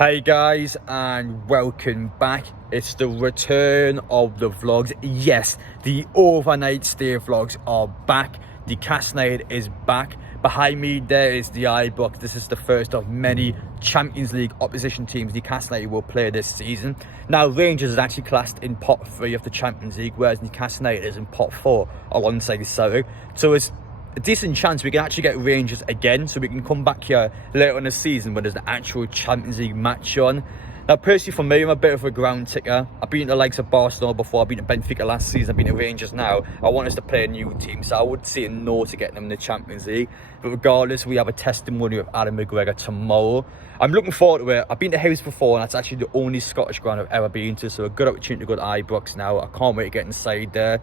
Hey guys, and welcome back. It's the return of the vlogs. Yes, the overnight stay vlogs are back. The Newcastle United is back. Behind me there is the Ibrox. This is the first of many Champions League opposition teams Newcastle United will play this season. Now Rangers is actually classed in pot 3 of the Champions League, whereas Newcastle United is in pot 4 alongside Celtic. So it's a decent chance we can actually get Rangers again, so we can come back here later in the season when there's an actual Champions League match on. Now personally for me, I'm a bit of a ground ticker. I've been to the likes of Barcelona before, I've been to Benfica last season, I've been to Rangers now. I want us to play a new team, so I would say no to getting them in the Champions League. But regardless, we have a testimony of Adam McGregor tomorrow. I'm looking forward to it. I've been to House before, and that's actually the only Scottish ground I've ever been to, so a good opportunity to go to Ibrox now. I can't wait to get inside there.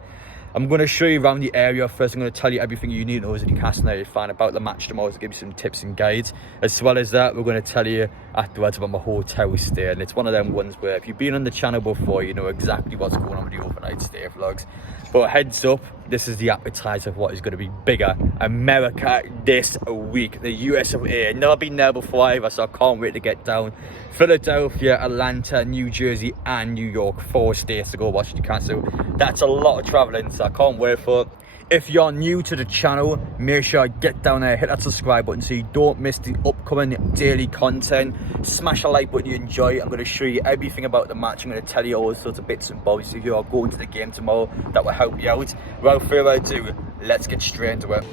I'm going to show you around the area. First, I'm going to tell you everything you need to know as a Newcastle United fan about the match tomorrow, to give you some tips and guides. As well as that, we're going to tell you afterwards about my hotel stay. And it's one of them ones where if you've been on the channel before, you know exactly what's going on with the overnight stay vlogs. But heads up, this is the appetizer of what is going to be bigger. America this week, the US of A. Never been there before either, so I can't wait to get down. Philadelphia, Atlanta, New Jersey and New York, 4 states to go watch Newcastle. That's a lot of travelling, so I can't wait for it. If you're new to the channel, make sure you get down there, hit that subscribe button so you don't miss the upcoming daily content. Smash a like button you enjoy. I'm going to show you everything about the match. I'm going to tell you all sorts of bits and bobs if you are going to the game tomorrow that will help you out. Without further ado, let's get straight into it.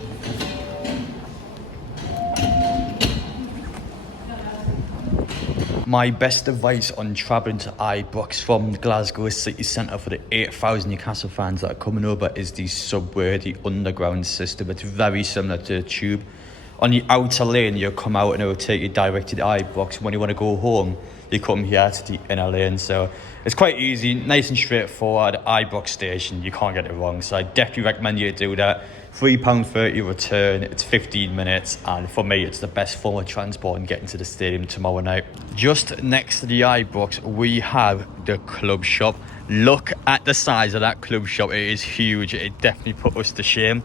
My best advice on travelling to Ibrox from Glasgow city centre for the 8,000 Newcastle fans that are coming over is the subway, the underground system. It's very similar to the tube. On the outer lane, you'll come out and it will take you direct to the Ibrox. When you want to go home, you come here to the inner lane. So it's quite easy, nice and straightforward. Ibrox station, you can't get it wrong. So I definitely recommend you do that. £3.30 return, it's 15 minutes, and for me it's the best form of transport in getting to the stadium tomorrow night. Just next to the Ibrox we have the club shop. Look at the size of that club shop, it is huge. It definitely put us to shame.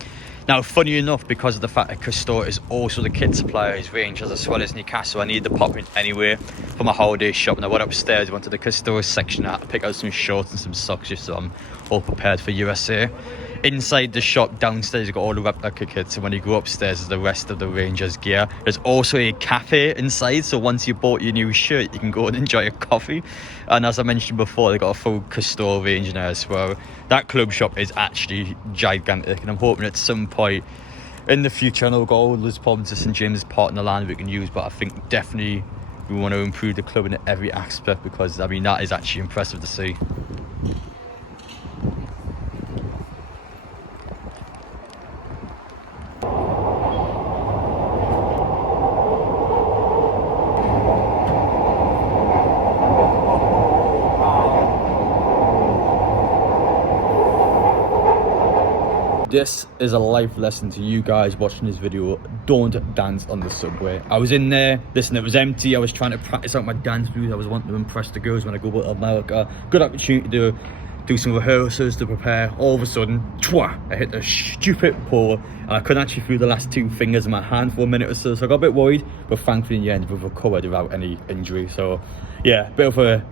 Now, funny enough, because of the fact that Custor is also the kit supplier, is Rangers as well as Newcastle, I needed to pop in anyway for my holiday shop. And I went upstairs, went to the Custor section, I had to pick out some shorts and some socks just so I'm all prepared for USA. Inside the shop downstairs you've got all the replica kits, and when you go upstairs there's the rest of the Rangers gear. There's also a cafe inside, so once you bought your new shirt you can go and enjoy a coffee. And as I mentioned before, they've got a full Custor range in there as well. That club shop is actually gigantic, and I'm hoping at some point in the future, I know we've got all those problems to St James' Park in the land we can use, but I think definitely we want to improve the club in every aspect, because I mean that is actually impressive to see. This is a life lesson to you guys watching this video. Don't dance on the subway. I was in there, listen, it was empty. I was trying to practice out my dance moves. I was wanting to impress the girls when I go to America. Good opportunity to do some rehearsals to prepare. All of a sudden, I hit a stupid pole, and I couldn't actually feel the last 2 fingers of my hand for a minute or so. So I got a bit worried, but thankfully in the end we've recovered without any injury. So yeah, bit of a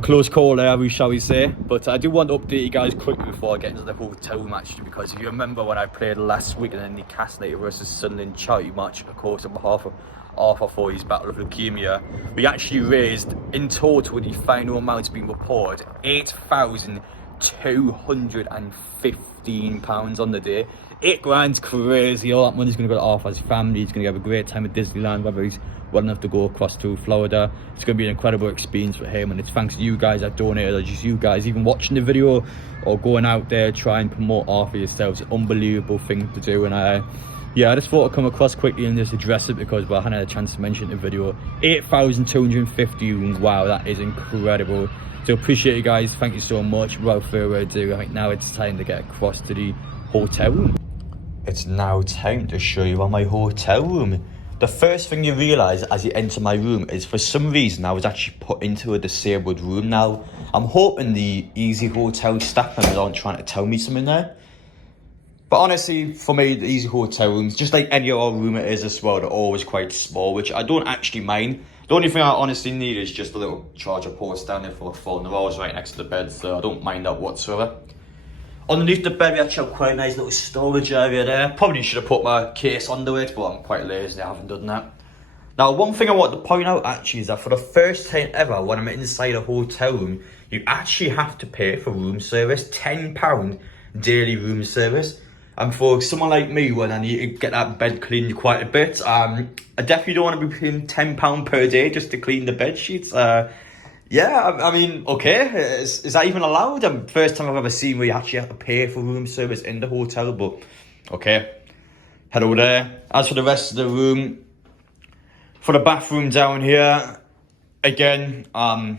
close call there, shall we say. But I do want to update you guys quickly before I get into the hotel match, because if you remember when I played last week in the Newcastle United versus Sunderland charity match, of course on behalf of Arthur for his battle of leukemia, we actually raised in total, the final amount's been reported, £8,215 on the day. 8 grand's crazy. All that money's going to go to Arthur's family. He's going to have a great time at Disneyland, whether he's well enough to go across to Florida. It's going to be an incredible experience for him, and it's thanks to you guys that donated, or just you guys even watching the video or going out there trying to promote Arthur yourselves. It's an unbelievable thing to do, and I just thought I'd come across quickly and just address it, because well, I hadn't had a chance to mention it in the video. 8,250, wow, that is incredible. So appreciate you guys, thank you so much. Without further ado, I think now it's time to get across to the hotel room. It's now time to show you around my hotel room. The first thing you realise as you enter my room is, for some reason, I was actually put into a disabled room. Now, I'm hoping the Easy Hotel staff members aren't trying to tell me something there. But honestly, for me, the Easy Hotel rooms, just like any other room it is as well, they're always quite small, which I don't actually mind. The only thing I honestly need is just a little charger port down there for a phone. They're always right next to the bed, so I don't mind that whatsoever. Underneath the bed we actually have quite a nice little storage area there. Probably should have put my case under it, but I'm quite lazy, I haven't done that. Now, one thing I want to point out actually is that for the first time ever, when I'm inside a hotel room, you actually have to pay for room service, £10 daily room service. And for someone like me, when I need to get that bed cleaned quite a bit, I definitely don't want to be paying £10 per day just to clean the bed sheets. Yeah, I mean, okay, is that even allowed? First time I've ever seen where you actually have to pay for room service in the hotel, but okay. Head over there. As for the rest of the room, for the bathroom down here, again, I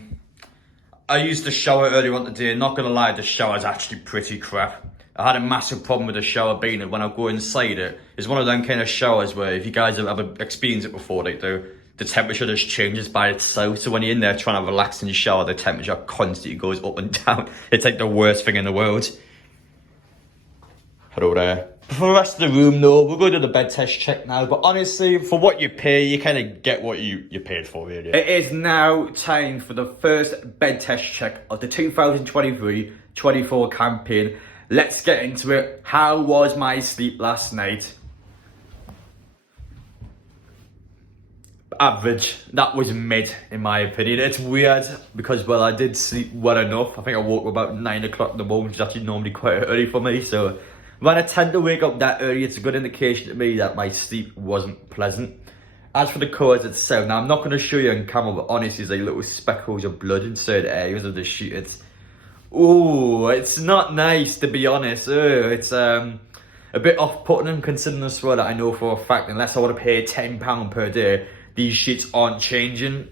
used the shower earlier on today. Not gonna lie, the shower is actually pretty crap. I had a massive problem with the shower being that when I go inside it, it's one of them kind of showers where if you guys have ever experienced it before, like the temperature just changes by itself. So when you're in there trying to relax in your shower, the temperature constantly goes up and down. It's like the worst thing in the world. Head over there. For the rest of the room though, we'll go do the bed test check now. But honestly, for what you pay, you kind of get what you paid for really. It is now time for the first bed test check of the 2023-24 campaign. Let's get into it. How was my sleep last night? Average. That was mid in my opinion. It's weird because, well, I did sleep well enough. I think I woke up about 9 o'clock in the morning, which is actually normally quite early for me. So when I tend to wake up that early, it's a good indication to me that my sleep wasn't pleasant. As for the colours itself, now I'm not going to show you on camera, but honestly, there's like little speckles of blood in certain areas of the sheet. It's not nice, to be honest. It's a bit off-putting considering as well that I know for a fact, unless I want to pay £10 per day, these sheets aren't changing.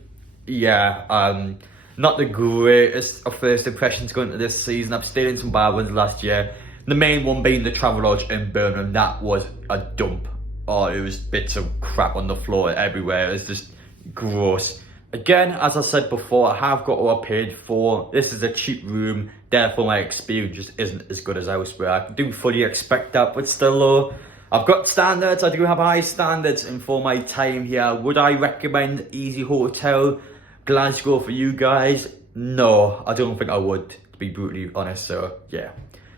Yeah, not the greatest of first impressions going into this season. I've stayed in some bad ones last year. The main one being the Travelodge in Birmingham. That was a dump. Oh, it was bits of crap on the floor everywhere. It was just gross. Again, as I said before, I have got what I paid for. This is a cheap room, therefore my experience just isn't as good as elsewhere. I do fully expect that, but still though, I've got standards. I do have high standards, and for my time here, would I recommend Easy Hotel Glasgow for you guys? No, I don't think I would, to be brutally honest. So yeah,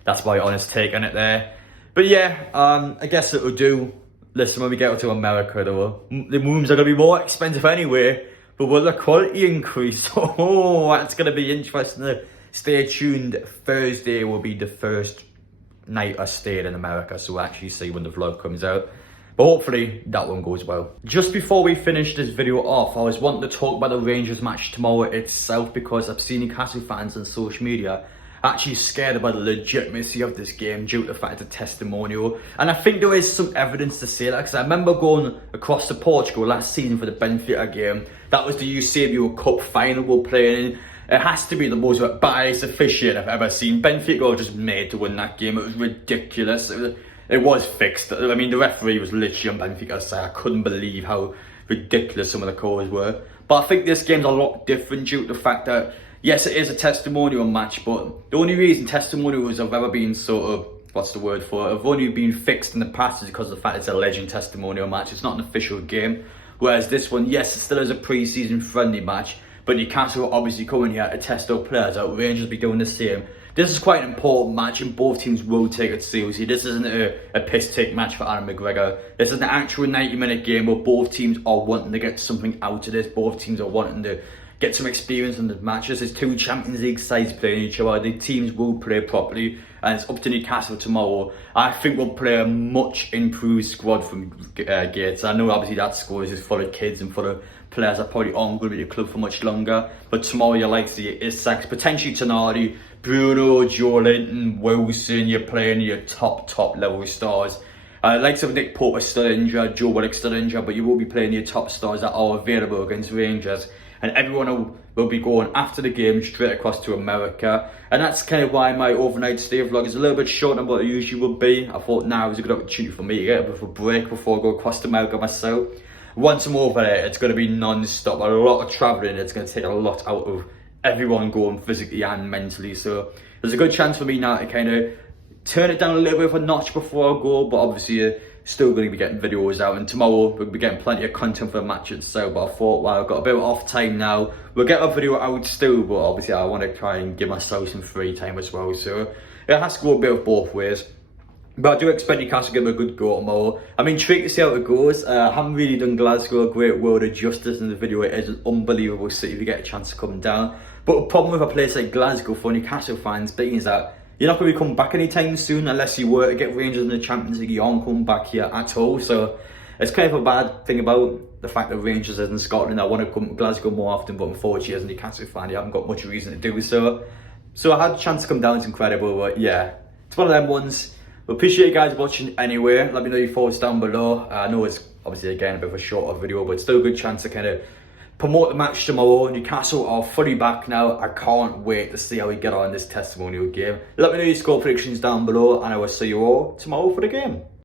that's my honest take on it there. But yeah, I guess it'll do. Listen, when we get to America though, the rooms are going to be more expensive anyway. But will the quality increase? Oh, that's going to be interesting. Stay tuned. Thursday will be the first night I stayed in America, so we'll actually see when the vlog comes out. But hopefully that one goes well. Just before we finish this video off, I was wanting to talk about the Rangers match tomorrow itself, because I've seen Newcastle fans on social media actually scared about the legitimacy of this game due to the fact it's a testimonial. And I think there is some evidence to say that, because I remember going across to Portugal last season for the Benfica game. That was the Eusebio Cup final we're playing in. It has to be the most biased officiate I've ever seen. Benfica were just made to win that game. It was ridiculous. It was fixed. I mean, the referee was literally on Benfica's side. I couldn't believe how ridiculous some of the calls were. But I think this game's a lot different due to the fact that, yes, it is a testimonial match, but the only reason testimonials have ever been sort of, what's the word for it, have only been fixed in the past is because of the fact it's a legend testimonial match. It's not an official game. Whereas this one, yes, it still is a pre-season friendly match, but Newcastle are obviously coming here to test out players out. Rangers will be doing the same. This is quite an important match, and both teams will take it seriously. This isn't a piss-take match for Aaron McGregor. This is an actual 90-minute game where both teams are wanting to get something out of this. Both teams are wanting to get some experience in the matches. There's two Champions League sides playing each other. The teams will play properly, and it's up to Newcastle tomorrow. I think we'll play a much improved squad from Gates. I know obviously that squad is full of kids and full of players that probably aren't going to be at the club for much longer. But tomorrow you like to see Isaacs, potentially Tonali, Bruno, Joe Linton, Wilson. You're playing your top level stars. Like some Nick Pope still injured, Joe Willock still injured, but you will be playing your top stars that are available against Rangers. And everyone will be going after the game straight across to America. And that's kind of why my overnight stay vlog is a little bit shorter than what it usually would be. I thought now was a good opportunity for me to get a bit of a break before I go across to America myself. Once I'm over there, it's going to be non-stop. A lot of travelling. It's going to take a lot out of everyone going physically and mentally. So there's a good chance for me now to kind of turn it down a little bit of a notch before I go. But obviously still going to be getting videos out, and tomorrow we'll be getting plenty of content for the match itself. But I thought, well, I've got a bit of off time now, we'll get a video out still, but obviously I want to try and give myself some free time as well, so it has to go a bit of both ways. But I do expect Newcastle to give them a good go tomorrow. I'm intrigued to see how it goes. I haven't really done Glasgow a great world of justice in the video. It is an unbelievable city if you get a chance to come down. But the problem with a place like Glasgow for Newcastle fans being is that you're not going to be coming back anytime soon unless you were to get Rangers in the Champions League. You aren't coming back here at all. So it's kind of a bad thing about the fact that Rangers is in Scotland. I want to come to Glasgow more often, but unfortunately as a Newcastle fan, you haven't got much reason to do so. So I had a chance to come down, it's incredible, but yeah, it's one of them ones. But appreciate you guys watching anyway. Let me know your thoughts down below. I know it's obviously again a bit of a shorter video, but it's still a good chance to kind of promote the match tomorrow. Newcastle are fully back now. I can't wait to see how we get on in this testimonial game. Let me know your score predictions down below, and I will see you all tomorrow for the game.